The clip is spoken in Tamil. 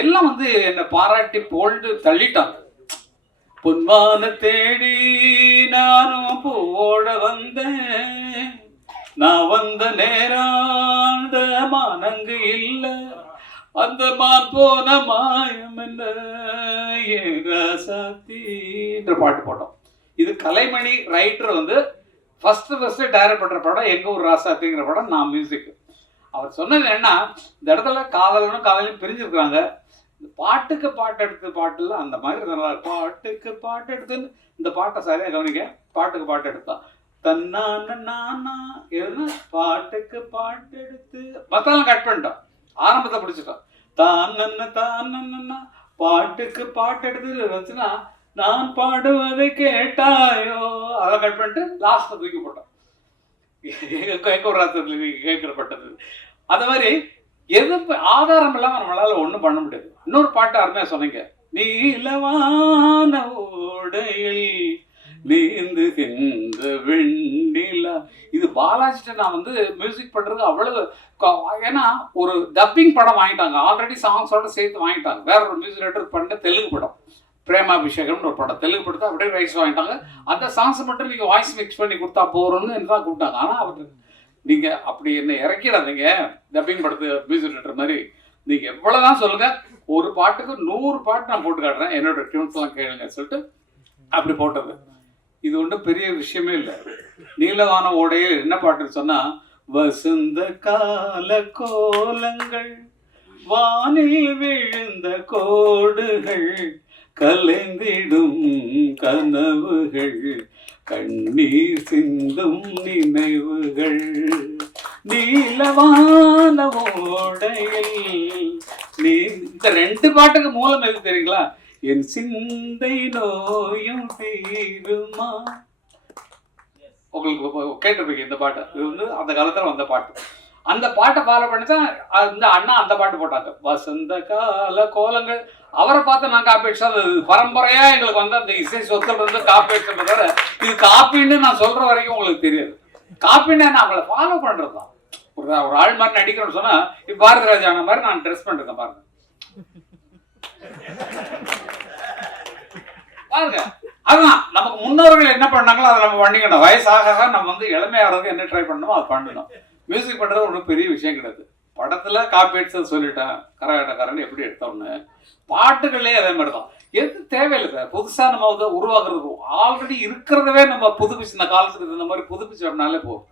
எல்லாம் வந்து என்னை பாராட்டி போல்டு தள்ளிட்டாங்க. பொன்மான தேடி நானும் பூவோட வந்தேன், நான் வந்த நேராண்ட மானங்கு இல்ல, அந்த மான் போன மாயம் என்ன ஏராசாத்தின்ற பாட்டு போட்டோம். இது கலைமணி ரைட்டர் வந்து ஃபர்ஸ்ட் டைரக்ட் பண்ற படம் எங்க ஊர் ராசாத்திங்கிற படம். நான் மியூசிக். அவர் சொன்னது என்ன, இந்த இடத்துல காதலனும் காதலையும் பிரிஞ்சிருக்கிறாங்க, பாட்டுக்கு பாட்டு எடுத்து பாட்டுல அந்த மாதிரி நல்லா பாட்டுக்கு பாட்டு எடுத்து இந்த பாட்டை சரியா கவனிக்க. பாட்டுக்கு பாட்டு எடுத்தா தன்னான நானா எதுனா பாட்டுக்கு பாட்டு எடுத்து மத்தெல்லாம் கட் பண்ணிட்டோம், ஆரம்பத்தை பிடிச்சிட்டோம். தான் பாட்டுக்கு பாட்டு எடுத்து வந்துச்சுன்னா நான் பாடுவதை கேட்டாயோ அதை கட் பண்ணிட்டு லாஸ்ட் தூக்கி போட்டோம். கேட்கப்பட்டது அது மாதிரி எது ஆதாரம் இல்லாம நம்மளால ஒண்ணும் பண்ண முடியாது. இன்னொரு பாட்டு அருமையா சொன்னீங்க, நீலவான ஓடையில் நீந்து சென்ற வெண்ணிலா. இது பாலாஜிட்ட நான் வந்து மியூசிக் பண்றது அவ்வளவு, ஏன்னா ஒரு டப்பிங் படம் வாங்கிட்டாங்க, ஆல்ரெடி சாங்ஸோட சேர்த்து வாங்கிட்டாங்க. வேற ஒரு மியூசிக் ரைட்டர் பண்ண தெலுங்கு படம் பிரேமாபிஷேகம்னு ஒரு படம், தெலுங்கு படத்தை அப்படியே ரைட்ஸ் வாங்கிட்டாங்க. அந்த சாங்ஸ் மட்டும் நீங்க வாய்ஸ் மிக்ஸ் பண்ணி கொடுத்தா போறோம்னு தான் கூப்பிட்டாங்க. ஆனா அவரு நீங்க அப்படி என்ன இறக்கிடாதீங்க, டப்பிங் படத்து மியூசிக் ரைட்டர் மாதிரி நீங்க எவ்வளவுதான் சொல்லுங்க, ஒரு பாட்டுக்கு 100 பாட்டு நான் போட்டு காட்டுறேன், என்னோட டியூன்ஸ் எல்லாம் கேளுங்க சொல்லிட்டு அப்படி போட்டது. இது ஒன்றும் பெரிய விஷயமே இல்லை. நீலவான ஓடையில் என்ன பாட்டுன்னு சொன்னா, வசந்த கால கோலங்கள் வானில் விழுந்த கோடுகள் கலைந்திடும் கனவுகள் கண்ணீர் சிந்தும் நினைவுகள் நீலவான ஓடையில் நீ. இந்த 2 பாட்டுக்கு மூலம் எது தெரியுங்களா? என் சிந்தை நோயும் தீருமா. உங்களுக்கு கேட்டிருப்பீங்க இந்த பாட்டு. இது வந்து அந்த காலத்துல வந்த பாட்டு. அந்த பாட்டை ஃபாலோ பண்ணி தான் இந்த அண்ணா அந்த பாட்டு போட்டாங்க, வசந்த கால கோலங்கள். அவரை பார்த்து நான் காப்பி அடிச்சா அது பரம்பரையா எங்களுக்கு வந்து அந்த இசை சொத்துல இருந்து காப்பி அடிச்சது. இது காப்பின்னு நான் சொல்ற வரைக்கும் உங்களுக்கு தெரியாது. காப்பின்னு நான் அவங்களை ஃபாலோ பண்றதுதான். ஒரு ஆள் மாதிரி நடிக்கணும்னு சொன்னா இப்ப பாரதி ராஜா மாதிரி நான் ட்ரெஸ் பண்ணிருக்கேன் பாருங்க. பாருங்க, அதுதான் நமக்கு முன்னோர்கள் என்ன பண்ணாங்களோ அதை நம்ம பண்ணிக்கணும். வயசாக நம்ம வந்து இளமையாகிறதுக்கு என்ன ட்ரை பண்ணணுமோ அதை பண்ணணும். மியூசிக் பண்றது ஒன்றும் பெரிய விஷயம் கிடையாது. படத்துல காப்பி அடிச்சது சொல்லிட்டேன், கரகாட்டக்காரன் எப்படி எடுத்தோம்னு. பாட்டுகளே அதே மாதிரி தான். எது தேவையில்லை சார், புதுசா நம்ம வந்து உருவாக்குறதுக்கும் ஆல்ரெடி இருக்கிறதவே நம்ம புதுப்பிச்சு இந்த காலத்துக்கு இந்த மாதிரி புதுப்பிச்சு அப்படின்னாலே போதும்.